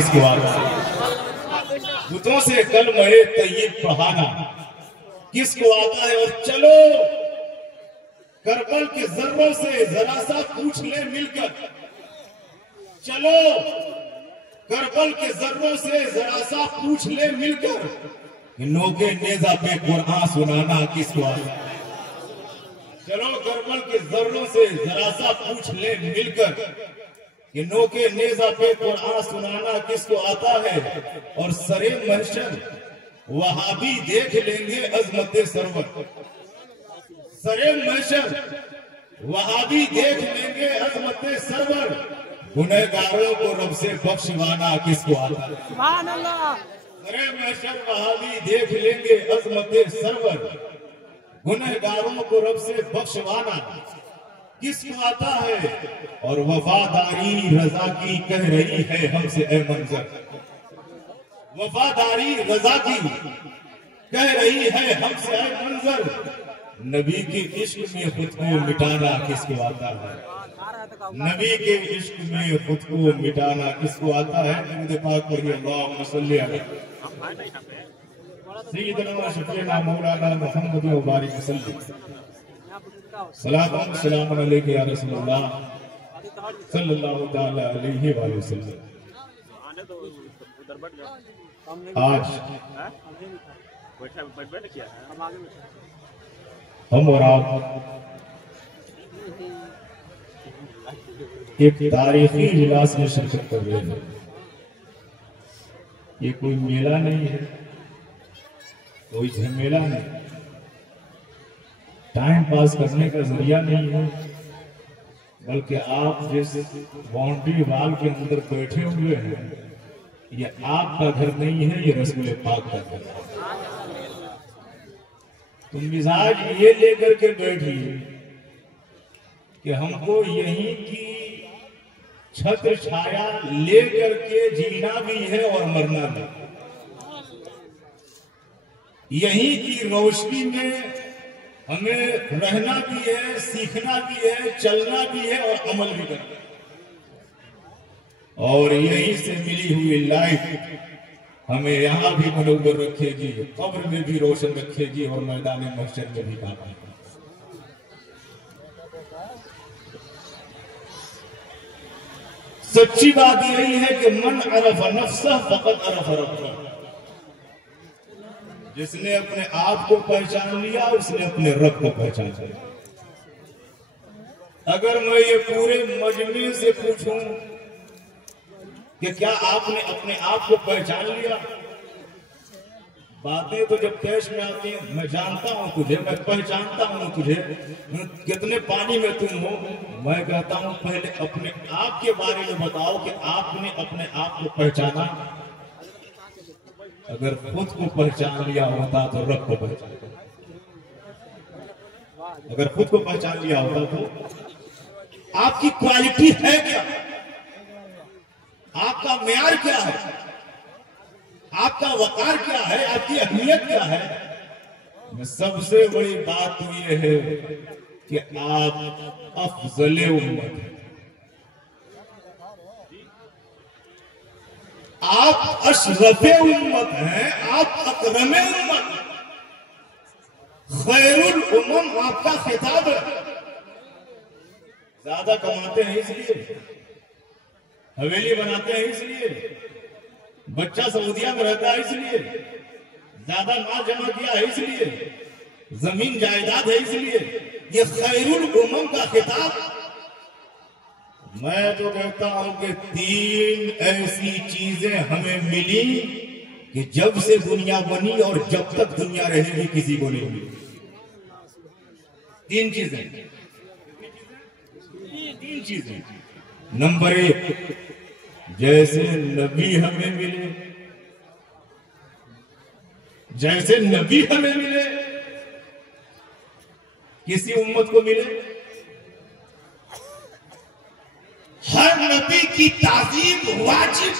किसको आता है? बुतों से कल महे तय्यब पढ़ाना किसको आता है? और चलो करबल के जर्रों से जरा सा पूछ ले मिलकर, चलो करबल के जर्रों से जरा सा पूछ ले मिलकर, नोके नेजा पे कुरान सुनाना किसको आता है? चलो करबल के जर्रों से जरा सा पूछ ले मिलकर कि नोके नेजा पे कुरान सुनाना किसको आता है? और सरे महशर वहाबी देख लेंगे अजमत सरवर, सरे महशर वहाबी देख लेंगे अजमत सरवर, गुनहगारों को रब से बख्शवाना किसको आता है? सुभान अल्लाह। सरे महशर वहाबी देख लेंगे अजमत सरवर, गुनहगारों को रब से बख्शवाना किसको आता है? और वफादारी रजा की कह रही है हमसे ए मंजर, वफादारी रजा की कह रही है हमसे ए मंजर, नबी के इश्क में खुद को मिटाना किसको आता है? नबी के इश्क में खुद को मिटाना किसको आता है? दुरूद पाक पढ़िए, अल्लाहुम्मा सल्ली अलैहि सय्यदना शफीना मौलाना मुहम्मद व बारिक वसल्लम, सलातुन सलामुन अलैका या रसूलल्लाह सल्लल्लाहु तआला अलैहि वसल्लम। आज हम और आप एक तारीखी इजलास में शिरकत कर रहे हैं। ये कोई मेला नहीं है, कोई झमेला नहीं, टाइम पास करने का जरिया नहीं है, बल्कि आप जिस बाउंड्री वाल के अंदर बैठे हुए हैं ये आपका घर नहीं है, ये रसूल पाक का घर है। तुम मिजाज ये लेकर के बैठिए कि हमको यहीं की छत्र छाया लेकर के जीना भी है और मरना भी, यहीं की रोशनी में हमें रहना भी है, सीखना भी है, चलना भी है और अमल भी करना है। और यहीं से मिली हुई लाइफ हमें यहाँ भी मनोवर रखेगी, कब्र में भी रोशन रखेगी और मैदान महशर में भी काम आएगी। सच्ची बात यही है कि मन अरफ नफ्सह फकत अरफ रब्बह, जिसने अपने आप को पहचान लिया उसने अपने रब को पहचान लिया। अगर मैं ये पूरे मजमे से पूछूं कि क्या आपने अपने आप को पहचान लिया, बातें तो जब पेश में आती हैं, मैं जानता हूं तुझे, मैं पहचानता हूं तुझे, कितने पानी में तुम हो, मैं कहता हूं पहले अपने आप के बारे में बताओ कि आपने अपने आप को पहचाना। अगर खुद को पहचान लिया होता तो रब को पहचान, अगर खुद को पहचान लिया होता तो आपकी क्वालिटी है क्या, आपका मेयार क्या है, आपका वकार क्या है, आपकी अहमियत क्या है। सबसे बड़ी बात तो यह है कि आप अफजले उम्मत हैं, आप अशरफे उम्मत हैं, आप अकरमे उम्मत, खैरुल उम्म आपका खिताब है। ज्यादा कमाते हैं इसलिए, हवेली बनाते हैं इसलिए, बच्चा सऊदिया में रहता है इसलिए, ज्यादा माल जमा किया है इसलिए, जमीन जायदाद है इसलिए, ये खैरुल उम्म का खिताब। मैं तो कहता हूं कि 3 ऐसी चीजें हमें मिली कि जब से दुनिया बनी और जब तक दुनिया रहेगी किसी को नहीं मिली। 3 चीजें, 3 चीजें। नंबर 1, जैसे नबी हमें मिले, जैसे नबी हमें मिले किसी उम्मत को मिले, हर नबी की ताजीम वाजिब,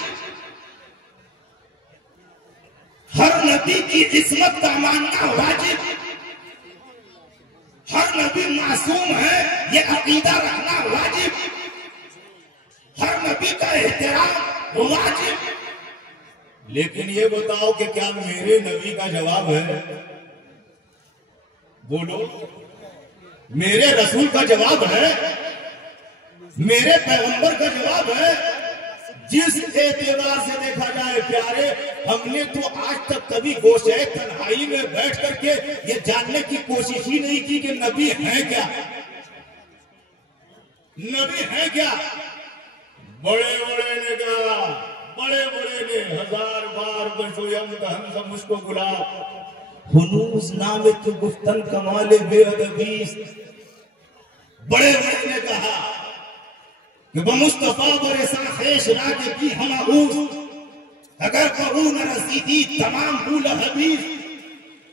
हर नबी की इस्मत का मानना वाजिब, हर नबी मासूम है ये अकीदा रखना वाजिब, हर नबी का एहतराम वाजिब, लेकिन ये बताओ कि क्या मेरे नबी का जवाब है? बोलो, मेरे रसूल का जवाब है? मेरे पैगंबर का जवाब है? जिस एतबार से देखा जाए प्यारे, हमने तो आज तक कभी गोशे तन्हाई में बैठ करके ये जानने की कोशिश ही नहीं की कि नबी है क्या, नबी है क्या। बड़े बड़े ने कहा, बड़े बड़े ने हजार बार हम मुझको गुलाब हुनूस नाम तो गुफ्तन कमाले बेअदबीस। बड़े बड़े ने कहा कि मुस्तफा बरे साखेश राके की हम अगर कहूं न रसीदी तमाम भूल हदीस।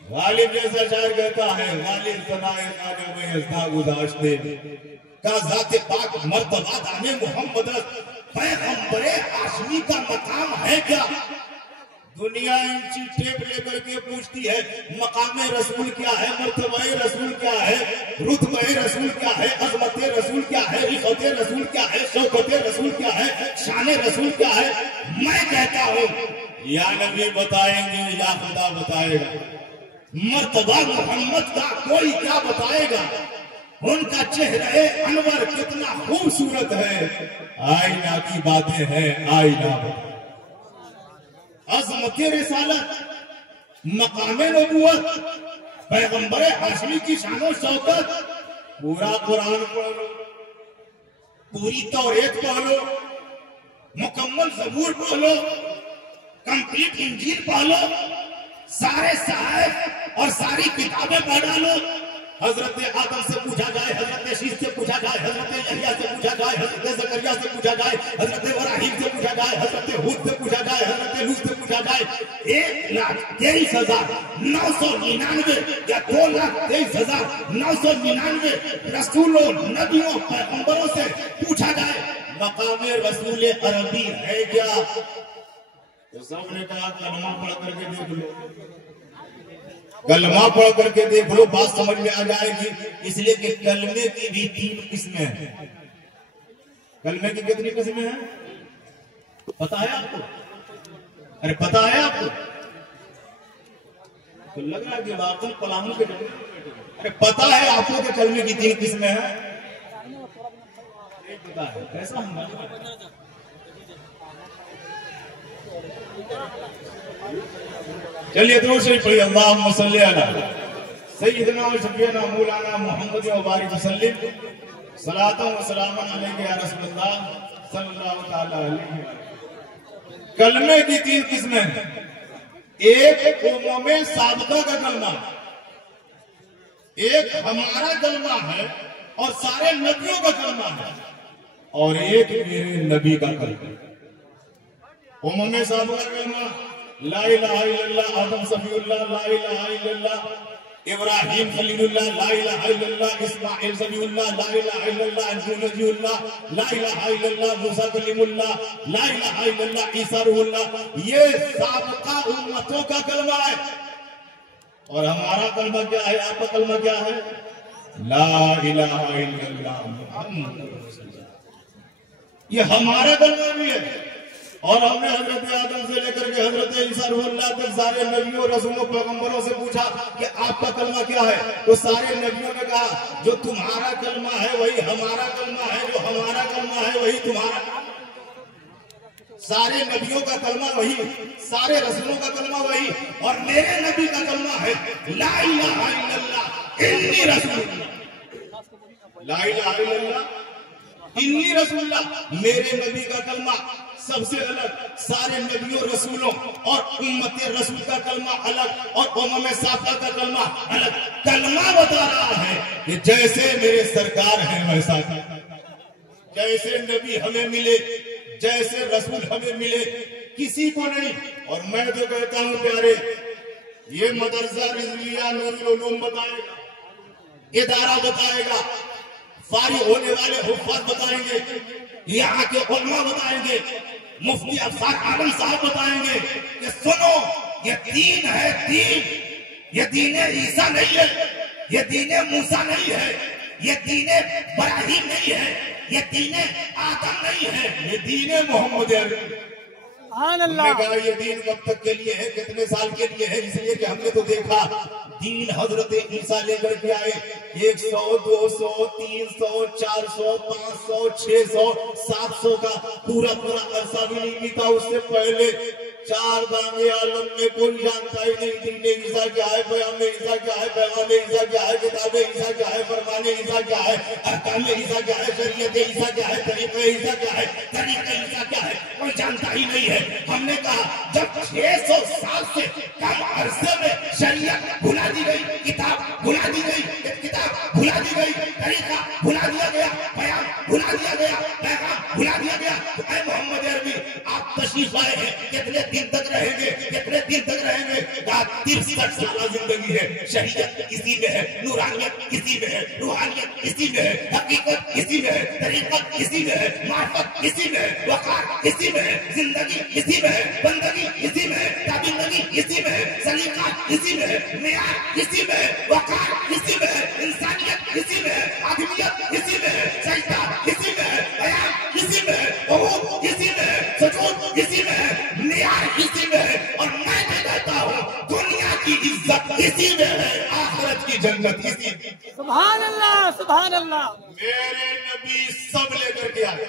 गालिब जैसा शायर कहता है, गालिब सनाए खाने में हंसना गुजारते का जाते पाक मर्तबा दाने मोहम्मद पैगंबरे हाशमी का मकाम है क्या। दुनिया इंची टेप लेकर के पूछती है मकाम रसूल क्या है, मर्तबे रसूल क्या है, रुतबे रसूल क्या है, अजमत रसूल क्या है, रिफत रसूल क्या है, शौकत रसूल क्या है, शान रसूल क्या है। मैं कहता हूँ या नबी बताएंगे या खुदा बताएगा। मर्तबा मोहम्मद का कोई क्या बताएगा। उनका चेहरे अनवर कितना खूबसूरत है, आईना की बातें हैं आईना। अज़मत रिसालत, मकाम नबूवत, पैगंबर हाशमी की शानो शौकत। पूरा कुरान पढ़ लो, पूरी तौरात पढ़ लो, मुकम्मल ज़बूर पढ़ लो, कंप्लीट इंजील पढ़ लो, सारे साहिब और सारी किताबें पढ़ डालो। हजरत आदम से पूछा जाए, हजरत शीश से पूछा जाए, हजरत यहया से पूछा जाए, हजरत जकरिया से पूछा जाए, हजरत इब्राहीम से पूछा जाए, हजरत हूद से पूछा जाए, हजरत लूत से पूछा जाए। 1,23,999 या 2,23,999 रसूलों नबियों पैगंबरों से पूछा जाए मकाम रसूल अरबी है क्या। तो सबने कहा कलमा पढ़ करके देख लो, कलमा पढ़ करके देख लो, बात समझ में आ जाएगी। इसलिए कि कलमे की भी 3 किस्में हैं। कलमे की कितनी किस्में हैं पता है आपको? अरे पता है आपको? तो लग रहा है कि वाकई पलामू के जंगल। अरे पता है आपको कि कलमे की 3 किस्में हैं? पता है कैसा हम चलिए दोनों से पढ़िए अल्लाहुम्मा सल्ली अला सय्यिदना व शफीना मौलाना मुहम्मद व बारिक वसल्लिम सलातन व सलामन अलैहि या रसूलल्लाह सल्लल्लाहु तआला अलैहि। कलमे की 3 किस्में हैं। एक उम्मे साबिका का कलमा, एक हमारा कलमा है और सारे नबियों का कलमा है, और एक मेरे नबी का कलमा। उम्मे साबिका का कलमा ला इलाहा इल्लल्लाह आदम सफीउल्लाह, ला इलाहा इल्लल्लाह इब्राहीम खलीलुल्लाह, ला इलाहा इल्लल्लाह इस्माइल ज़बीहुल्लाह, ला इलाहा इल्लल्लाह नबीउल्लाह, ला इलाहा इल्लल्लाह मूसा कलीमुल्लाह, ला इलाहा इल्लल्लाह ईसा रूहुल्लाह। ये साबिका उम्मतों का कलमा है। और हमारा कलमा क्या है? आपका कलमा क्या है? ला इलाहा इल्लल्लाह मुहम्मद रसूलुल्लाह। ये हमारा कलमा भी है। और हमने हजरत आदम से लेकर के हजरत ईसा रूहुल्लाह तक सारे नबियों रसूलों पैगंबरों से पूछा कि आपका कलमा क्या है। तो सारे नबियों ने कहा जो तुम्हारा कलमा है वही हमारा कलमा है, जो हमारा कलमा है वही तुम्हारा। सारे नबियों का कलमा वही, सारे रसूलों का कलमा वही, और मेरे नबी का कलमा है ला इलाहा इल्लल्लाह इन्नी रसूलुल्लाह, ला इलाहा इल्लल्लाह इन्नी रसूलुल्लाह। मेरे नबी का कलमा सबसे अलग, सारे नबियों रसूलों और उम्मत रसूल का कलमा अलग, और उम्म साफा का कलमा अलग। कलमा बता रहा है कि जैसे मेरे सरकार हैं वैसा, जैसे नबी हमें मिले, जैसे रसूल हमें मिले, किसी को नहीं। और मैं तो कहता हूं प्यारे, ये मदरसा रिजविया नूरुल उलूम बताएगा, इदारा बताएगा, फारिग होने वाले हुफ़ाज़ बताएंगे, यहाँ के उलमा बताएंगे, मुफ्ती अफसार आलम साहब बताएंगे कि सुनो ये दीन है, दीन ये दीने ईसा नहीं है, ये दीने मूसा नहीं है, ये दीने इब्राहीम नहीं है, ये दीने आदम नहीं है, ये दीने मोहम्मद। हमने कहा ये दीन कब तक के लिए है, कितने साल के लिए है, इसलिए कि हमने तो देखा दीन हजरत ईसा लेकर के आए 100, 200, 300, 400, 500, 600, 700 का पूरा अरसा भी नहीं बीता। उससे पहले 4 दामे आलम में कोई जानता ही नहीं दीन ईसा क्या है, पैगाम ईसा क्या है, पैगाम ईसा क्या है, किताब ईसा क्या है, फरमान ईसा क्या है, अहकाम ईसा क्या है, शरीयत ईसा क्या है, तरीका ईसा क्या है, तरीका ईसा क्या है, कोई जानता ही नहीं है। हमने कहा जब 600 साल से कम अरसे में शरीयत भुला दी गई, किताब भुला दी गई, किताब भुला दी गई, तरीका भुला दिया गया, बयान भुला दिया गया, पैगाम भुला दिया गया, तो ऐ मोहम्मद अरबी आप तशरीफ लाए हैं, कितने दिन तक रहेंगे, कितने दिन तक रहेंगे? 63 साल जिंदगी है, शरीयत इसी में है, नूरानियत इसी में है, रूहानियत इसी में है, हकीकत इसी में है, तरीकत इसी में है, मार्फत इसी में है, वकार इसी में है, जिंदगी इसी में है, बंदगी इसी में है, ताबिंदगी इसी में है, सलीका इसी में है, मियार इसी में है, वकार इसी में है, इंसानियत इसी में है, आदमियत इसी में है, सजदा इसी में है, बयान इसी में है, वहूद इसी में है, सुजूद इसी में है, मियार इसी में है, और मैं कहता हूँ दुनिया की इज्जत इसी में है, आखिरत की जन्नत इसी में। सुभान अल्लाह, सुभान अल्लाह। मेरे नबी सब लेकर के आए,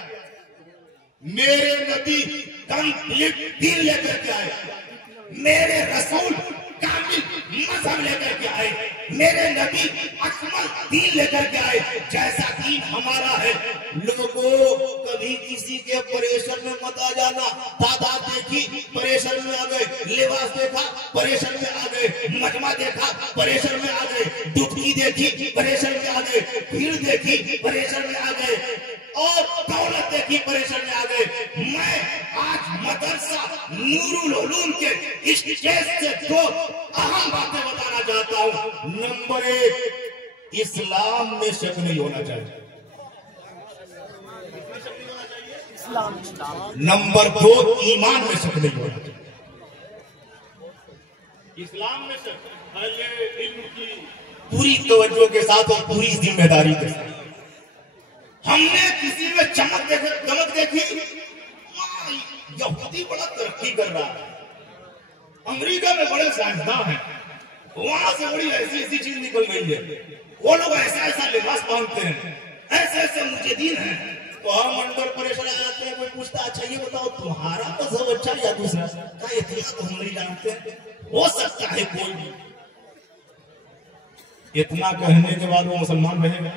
मेरे नबी कंप्लीट दीन लेकर के आए, मेरे रसूल कामिल मजहब लेकर के आए, मेरे नबी अकमल दीन लेकर के आए। जैसा दीन हमारा है, लोगों कभी किसी के परेशान में मत आ जाना। तादाद देखी परेशान में आ गए, लिबास देखा परेशान में आ गए, मजमा देखा परेशान में आ गए, दुखी देखी परेशान में आ गए, भीड़ देखी परेशान में आ गए, और दौलत देखी परेशान में आ गए। मैं आज मदरसा नूरुल उलूम के इस स्टेज से 2 अहम बातें बताना चाहता हूँ। नंबर 1, इस्लाम में शक नहीं होना चाहिए। नंबर 2, ईमान में शक नहीं होना चाहिए। इस्लाम में शक, पहले इल्म की पूरी तवज्जो के साथ और पूरी जिम्मेदारी के साथ। हमने किसी में चमक देखी, यहूदी बड़ा तरक्की कर रहा है, अमेरिका में बड़े साइंसदान हैं, वहां से बड़ी ऐसी चीज निकल गई है, वो लोग ऐसा लिबास पहनते हैं, ऐसे मुजाहिदीन हैं, तो हम अंदर परेशान आ जाते हैं। कोई पूछता अच्छा ये बताओ तुम्हारा मजहब अच्छा या दूसरा? क्या इतना तो हम नहीं जानते, हो सकता है कोई भी। इतना कहने के बाद वो मुसलमान रहेगा?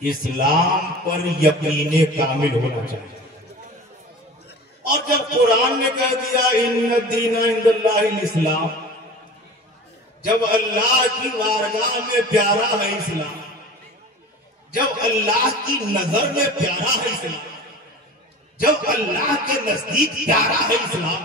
इस्लाम पर यकीने कामिल होना चाहिए। और जब कुरान ने कह दिया इन्ना दीना इंदल्लाहिल इस्लाम, जब अल्लाह की बारगाह में प्यारा है इस्लाम, जब अल्लाह की नजर में प्यारा है इस्लाम, जब अल्लाह के नजदीक प्यारा है इस्लाम,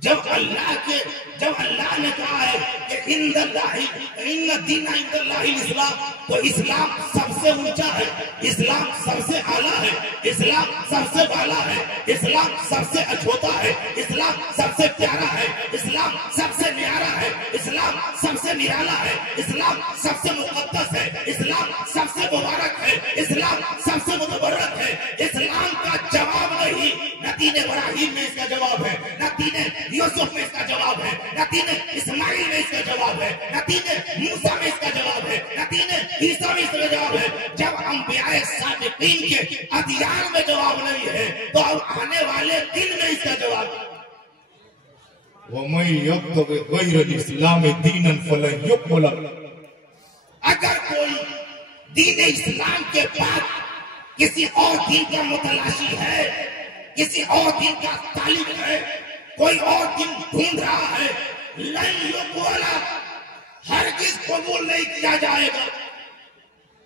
जब अल्लाह ने कहा है कि इन्ना दीना इंदल्लाहिल इस्लाम, तो इस्लाम सबसे ऊंचा है, इस्लाम सबसे आला है, इस्लाम सबसे वाला है, इस्लाम सबसे अछूता है, इस्लाम सबसे प्यारा है, इस्लाम सबसे न्यारा है, इस्लाम सबसे निराला है, इस्लाम सबसे मुकद्दस है, इस्लाम सबसे मुबारक है, इस्लाम सबसे मुतबर्रक है। इस्लाम का जवाब नहीं, न दीन इब्राहिम में इसका जवाब है, न दीन यूसुफ में इसका जवाब है, न दीन इस्माइल में इसका जवाब है, न दीन मूसा में इसका जवाब है, न दीन ईसा में इसका जवाब है। जब अंबियाए सादिकीन के अदियान में जवाब नहीं है, तो अब आने वाले दिन में इसका जवाब है। अगर कोई दीन इस्लाम के बाद किसी और दीन का मुतलाशी है, किसी और दीन का तालिब है, कोई और दिन ढूंढ रहा है, हरगिज़ कबूल नहीं किया जाएगा,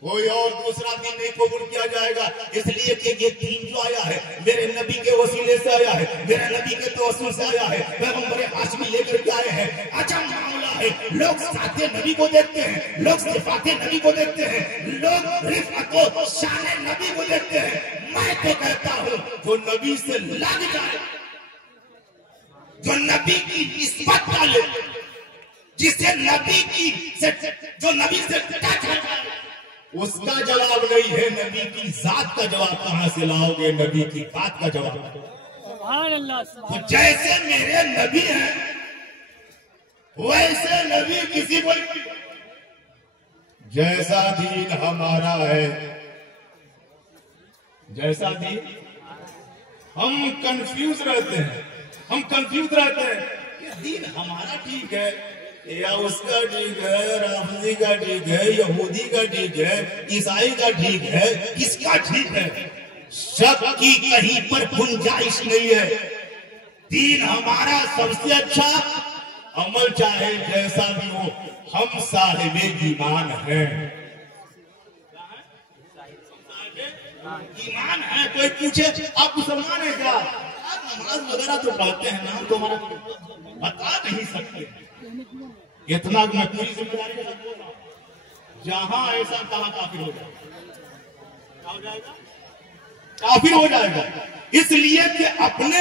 कोई और दूसरा दिन नहीं कबूल किया जाएगा। इसलिए कि ये दीन जो आया है मेरे नबी के वसीले से आया है, मेरे नबी के तवस्सुल से आया है, पैगंबर हाशमी लेकर के आए हैं। अजब मामला है, लोग साथे नबी को देखते हैं, लोग सिफाते नबी को देखते हैं, लोग रिफअत व शान नबी को देखते हैं। मैं तो कहता हूँ जो नबी से लग जाए, जो नबी की निस्बत डाले, जिसे नबी की जो नबी से टच है, उसका जवाब नहीं है। नबी की जात का जवाब कहां से लाओगे? नबी की बात का जवाब। सुभान अल्लाह तो सुभान जैसे मेरे नबी हैं वैसे नबी किसी को नहीं। जैसा दीन हमारा है, जैसा दीन, हम कंफ्यूज रहते हैं, ये दीन हमारा ठीक है या उसका ठीक है, राफजी का ठीक है, यहूदी का ठीक है, ईसाई का ठीक है, किसका ठीक है? शक की कहीं पर गुंजाइश नहीं है। दीन हमारा सबसे अच्छा, अमल चाहे जैसा भी हो, हम साहिब ईमान हैं। ईमान है। कोई पूछे आप मुसलमान है क्या? आप नमाज वगैरह तो पढ़ते हैं, नाम तो हमारा बता नहीं सकते। इतना मैं पूरी जिम्मेदारी के साथ बोल रहा हूं। जहां ऐसा कहा काफिर हो जाएगा, काफिर हो जाएगा। इसलिए कि अपने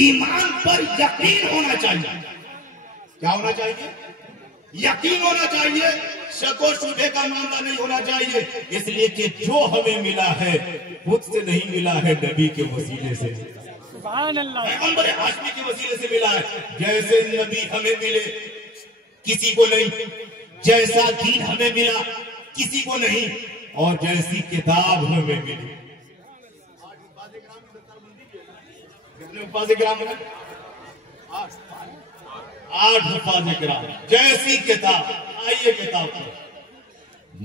ईमान पर यकीन होना चाहिए। क्या होना चाहिए? यकीन होना चाहिए। शक और शुबे का मामला नहीं होना चाहिए। इसलिए कि जो हमें मिला है खुद से नहीं मिला है, नबी के वसीले से, सुभान अल्लाह पैगंबर हाशमी के वसीले से मिला है। जैसे नबी हमें मिले किसी को नहीं, जैसा दीन हमें मिला किसी को नहीं, और जैसी किताब हमें मिली। कितने हुफाज़े किराम हैं? 8 हुफाज़े किराम। जैसी किताब, आइए किताब पर।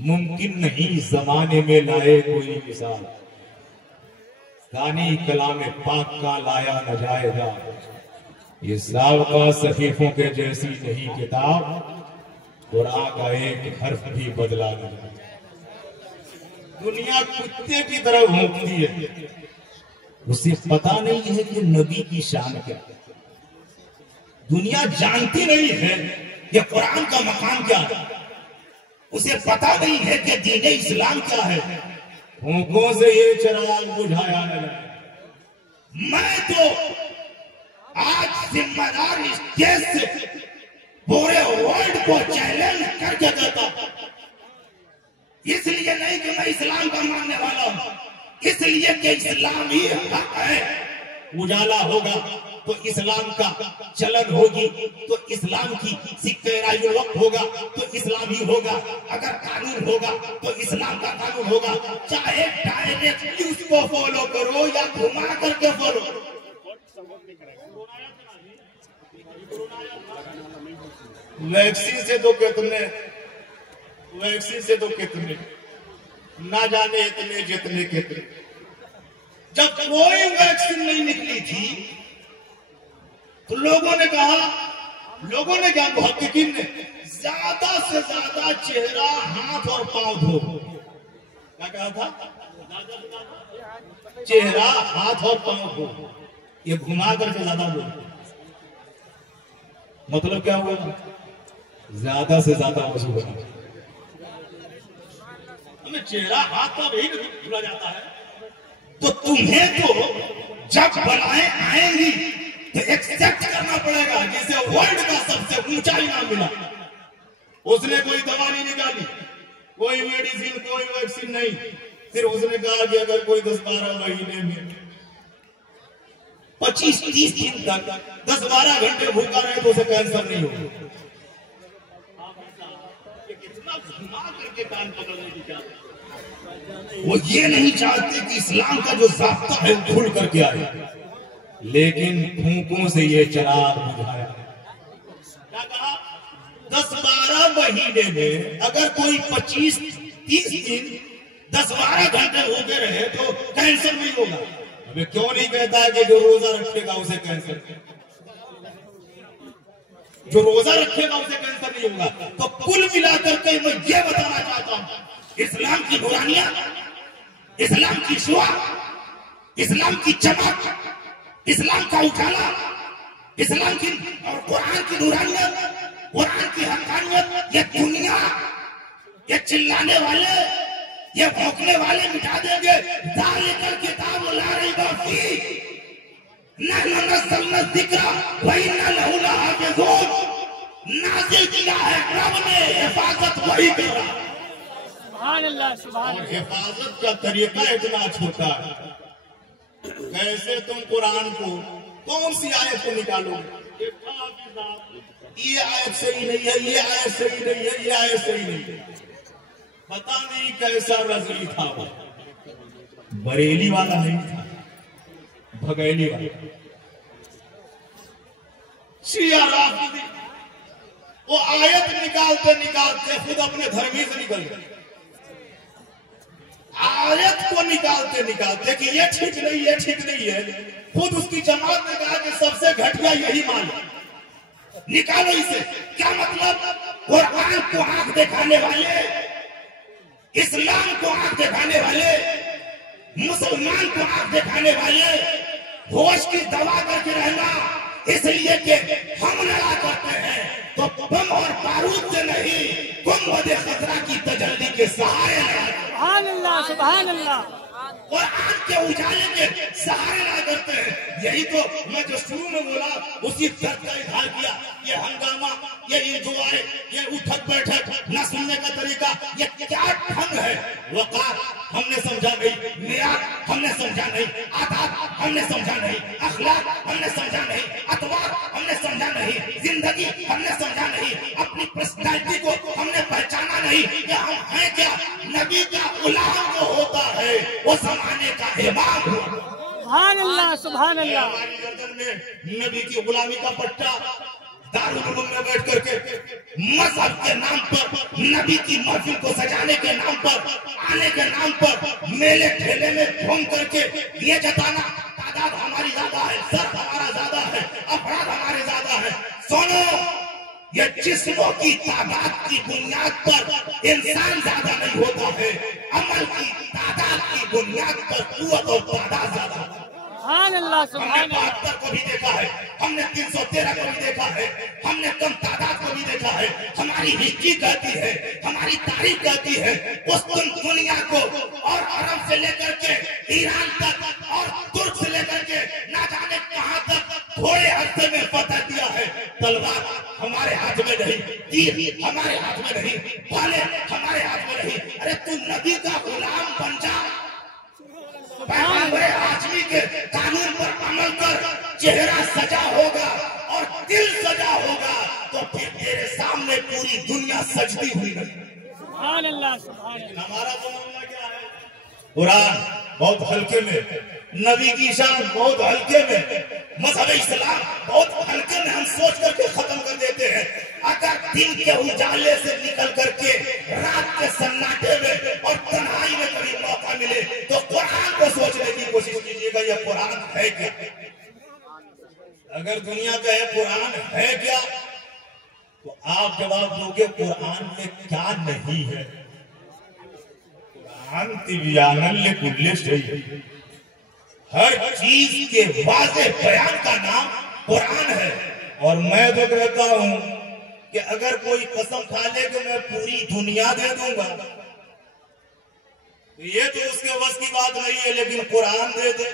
मुमकिन नहीं जमाने में लाए कोई मिसाल, दानी कलाम पाक का लाया न जाएगा। ये सावका सहीफों के जैसी नहीं किताब, कुरान का एक हर्फ भी बदला नहीं। दुनिया कुत्ते की तरह भौंकती है, उसे पता नहीं है कि नबी की शान क्या है। दुनिया जानती नहीं है कि कुरान का मकाम क्या है, उसे पता नहीं है कि दीन इस्लाम क्या है। भूखों से ये चिराग बुझाया है। मैं तो आज जिम्मेदार इस देश से पूरे वर्ल्ड को चैलेंज करके देता। इसलिए नहीं कि मैं इस्लाम का मानने वाला हूं, इसलिए कि इस्लाम ही हक है। उजाला होगा तो इस्लाम का चलन होगी, तो इस्लाम की सिक्के वक्त होगा तो इस्लाम ही होगा। अगर कानून होगा तो इस्लाम का कानून होगा, चाहे डायरेक्टली उसको फॉलो करो या घुमा करके फॉलो करो। वैक्सीन से तो कितने ना जाने इतने जितने कितने। जब कोई वैक्सीन नहीं निकली थी तो लोगों ने क्या, मुहक्किकीन ने, ज्यादा से ज्यादा चेहरा, हाथ और पांव धो। क्या कहा था? चेहरा, हाथ और पांव धो। ये घुमा करके ज्यादा बोल, मतलब क्या हुआ? ज्यादा से ज्यादा वसूल होना। हमें चेहरा, हाथ का भी धुला जाता है। तो तुम्हें तो जब बलाएं आएंगी तो एक्सेप्ट करना पड़ेगा। जिसे वर्ल्ड का सबसे ऊंचा इनाम मिला, उसने कोई दवा नहीं निकाली, कोई मेडिसिन, कोई वैक्सीन नहीं। सिर्फ उसने कहा कि अगर कोई 10-12 महीने में 25-30 दिन तक 10-12 घंटे भूखा रहे तो उसे कैंसर नहीं होगा। कितना घुमा करके कान पकड़ने की क्या? वो ये नहीं चाहते कि इस्लाम का जो ज़ाब्ता है खुल करके आए, लेकिन फूंकों से ये चिराग बुझाया। क्या कहा? 10-12 महीने में अगर कोई 25-30 दिन 10-12 घंटे होते रहे तो कैंसर नहीं होगा। अबे क्यों नहीं कहता है कि जो रोजा रखेगा उसे कैंसर, जो रोजा रखेगा उसे कैंसर नहीं होगा? तो कुल मिलाकर के मैं ये बताना चाहता हूं, इस्लाम की नूरानियत, इस्लाम की शुआ, इस्लाम की चमक, इस्लाम का उजाला, इस्लाम की और कुरान की नूरानियत, कुरान की हक़ानियत, ये दुनिया, ये चिल्लाने वाले, ये भौंकने वाले मिटा देंगे। ज़ालिकल किताबु ला रैब फीह नहनु नज़्ज़लना ज़िक्रा व इन्ना लहू लहाफ़िज़ून। नाज़िल किया है रब ने, हिफाजत वही कर रहा है। सुभान अल्लाह सुभान। और हिफाजत का तरीका इतना छोटा है, कैसे तुम कुरान को कौन सी आयत को निकालोगे? ये आयत सही नहीं है, ये आयत सही नहीं है, ये आयत सही नहीं है। पता नहीं कैसा रजवी था वो, बरेली वाला नहीं था, भगैली वाला शिया राफिदी। वो आयत निकालते निकालते खुद अपने धर्मी से निकल गए। आयत को निकालते निकालते कि ये ठीक नहीं, ये ठीक नहीं है, खुद उसकी जमात ने कहा कि सबसे घटिया यही मान निकालो इसे। क्या मतलब? कुरान को आंख दिखाने वाले, इस्लाम को आंख दिखाने वाले, मुसलमान को आंख दिखाने वाले होश की दवा करके रहना, इसलिए कि हम लड़ा करते हैं तो बम और बारूद से नहीं, गुंबद खतरा की तजल्ली के सहारे सुभान अल्लाह, सुभान अल्लाह। और आज के उजाले के सहारे ला करते हैं। यही तो मैं जो शुरू में बोला उसी दर्द का इजहार किया। ये हंगामा, ये जो आए, ये उठक बैठक, न सुनने का तरीका, ये क्या ढंग है? वक़ार हमने समझा नहीं, मियार हमने समझा नहीं, आदाब हमने समझा नहीं, अखलाक हमने समझा नहीं, अतवार हमने समझा नहीं, जिंदगी हमने समझा नहीं, अपनी पर्सनैलिटी को हमने पहचाना नहीं कि हम हैं क्या। नबी का गुलाम जो होता है वो जमाने का इमाम हुआ। सुभान अल्लाह, सुभान अल्लाह। हमारी गर्दन में नबी की गुलामी का पट्टा, दारुल उलूम में बैठ करके मजहब के नाम पर, नबी की महफिल को सजाने के नाम पर, आने के नाम पर मेले ठेले में घूम करके ये जताना तादाद हमारी ज्यादा है, सर हमारा ज्यादा है, अपराध हमारे ज्यादा है। सुनो, ये जिस्मों की तादाद की बुनियाद पर इंसान ज्यादा नहीं होता है, अमल की तादाद की बुनियाद पर कुव्वत और तादाद ज्यादा है। सुभान अल्लाह, सुभान हमने 72 को भी देखा है, हमने 313 को भी देखा है, हमने कम तादाद को भी देखा है। हमारी हिस्ट्री कहती है, हमारी तारीख कहती है, उस दुनिया को और अरब से लेकर के ईरान तक और तुर्क से लेकर के ना जाने कहां तक थोड़े अरसे में फतह दिया है। तलवार हमारे हाथ में नहीं, तीर हमारे हाथ में नहीं, भाले हमारे हाथ में नहीं। अरे तू नबी का गुलाम बन जा, पैगंबर आजमी के कानून पर अमल कर, चेहरा सजा होगा और दिल सजा होगा तो फिर तेरे सामने पूरी दुनिया सजती हुई नहीं। सुभान अल्लाह, सुभान अल्लाह। हमारा तो मामला क्या है? कुरान बहुत हल्के में, नबी की शान बहुत हल्के में, मजहब इस्लाम बहुत हल्के में हम सोच करके खत्म कर देते हैं। अगर दिन के उजाले से निकल करके रात के सन्नाटे में और तन्हाई में कभी मौका मिले तो कुरान को सोचने की कोशिश कीजिएगा, यह कुरान है क्या? अगर दुनिया का है कुरान है क्या, तो आप जवाब दोगे कुरान में क्या नहीं है। कुरान तिबियानन लिकुल्लि शै, हर चीज के वाज़ेह बयान का नाम कुरान है। और मैं तो कहता हूं कि अगर कोई कसम खा ले कि मैं पूरी दुनिया दे दूंगा, तो ये तो उसके बस की बात नहीं है, लेकिन कुरान दे दे,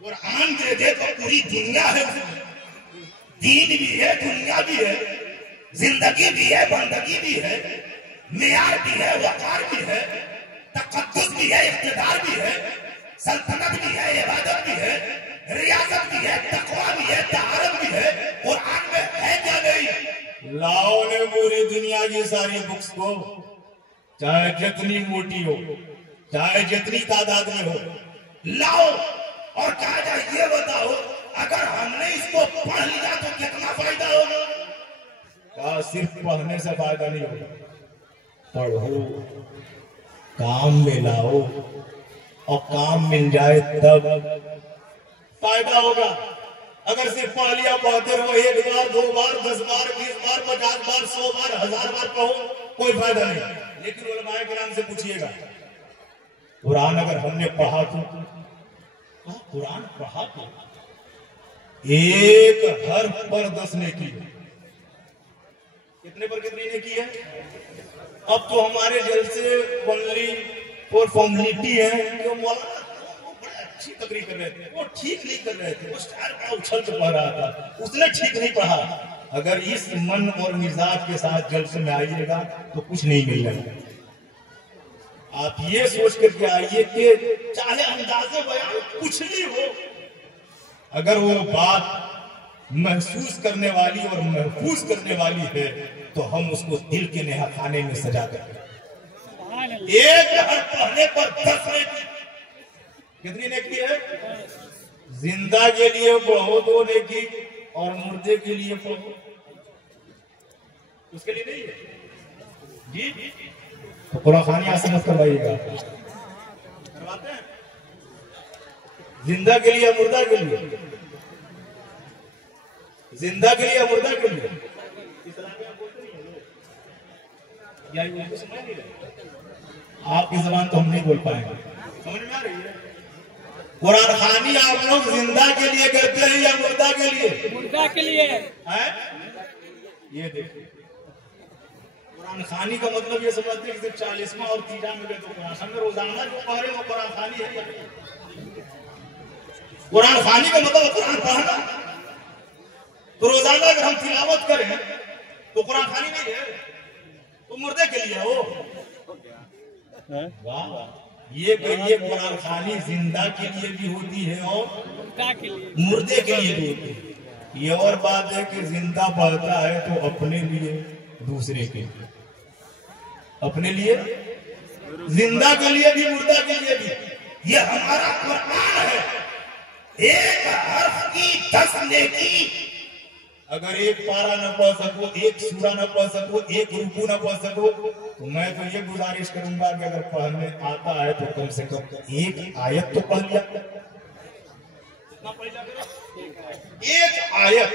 कुरान दे दे तो पूरी दुनिया है। दीन भी है, दुनिया भी है, जिंदगी भी है, बंदगी भी है, मियार भी है, वकार भी है, तकद्दुस भी है, इख्तिदार भी है, सल्तनत भी है, इबादत भी है, रियासत भी है, तकवा भी है, तहारत भी है। कुरान में है क्या नहीं? लाओ ने पूरी दुनिया की सारी बुक्स को, चाहे जितनी मोटी हो, चाहे जितनी तादाद में हो, लाओ और कहा जाए ये बताओ अगर हमने इसको पढ़ लिया तो कितना फायदा होगा? क्या सिर्फ पढ़ने से फायदा नहीं होगा? पढ़ो, काम में लाओ और काम मिल जाए तब फायदा होगा। अगर सिर्फ पढ़ लिया, पढ़ते रहो, 1 बार 2 बार 10 बार 20 बार 50 बार 100 बार 1000 बार पढ़ो, कोई फायदा नहीं। लेकिन उलमाए किराम से पूछिएगा, कुरान अगर हमने पढ़ा तो कुरान पढ़ा तो एक हर्फ पर 10 नेकी है। कितने पर कितनी नेकी है? अब तो हमारे जलसे ओनली फॉर फॉर्मेलिटी है। जो मौलाना बड़ा अच्छी तकरीर कर रहे थे, वो ठीक नहीं कर रहे थे, वो स्टार बड़ा उछल के पढ़ रहा था, उसने ठीक नहीं पढ़ा। अगर इस मन और मिजाज के साथ जलसे में आइएगा तो कुछ नहीं मिलेगा। आप ये सोच करके आइए कि चाहे अंदाजे बयान कुछ भी हो, अगर वो बात महसूस करने वाली और महफूज करने वाली है तो हम उसको दिल के नेहा खाने में सजा करके एक हर पहले पर 10 नेकी। कितनी नेकी है? जिंदा के लिए बहुत वो नेकी और मुर्दे के लिए बहुत, उसके लिए नहीं है जी। तो कुरान खानी ऐसे मत करवाइएगा, करवाते हैं जिंदा के लिए मुर्दा के लिए, जिंदा के लिए मुर्दा के लिए। आपकी जबान तो हम नहीं बोल पाएंगे, समझ में आ रही है? कुरान खानी आप लोग जिंदा के लिए करते हैं या मुर्दा के लिए? मुर्दा के लिए है। ये देखिए कुरान खानी का मतलब ये समझते हैं कि सिर्फ 40वां और 30वां मिले तो कुरान खानी, रोजाना जो पढ़े वो कुरान खानी है। कुरान खानी का मतलब कुरान पढ़ना, तो रोजाना अगर हम तिलावत करें तो कुरान खानी नहीं है, तो मुर्दे के लिए हो। वाह, ये कहिए कुरान खानी जिंदा के लिए भी होती है और मुर्दे के लिए भी होती है। ये और बात है कि जिंदा पढ़ता है तो अपने लिए, दूसरे के लिए, अपने लिए, जिंदा के लिए भी मुर्दा के लिए भी। ये हमारा कुरान है, एक हर्फ की 10 नेकी। अगर एक पारा न पढ़ सको, एक सूरा न पढ़ सको, एक रुकू न पढ़ सको, तो मैं तो ये गुजारिश करूंगा कि अगर पढ़ने आता है तो कम से कम एक आयत तो पढ़ लिया, एक आयत।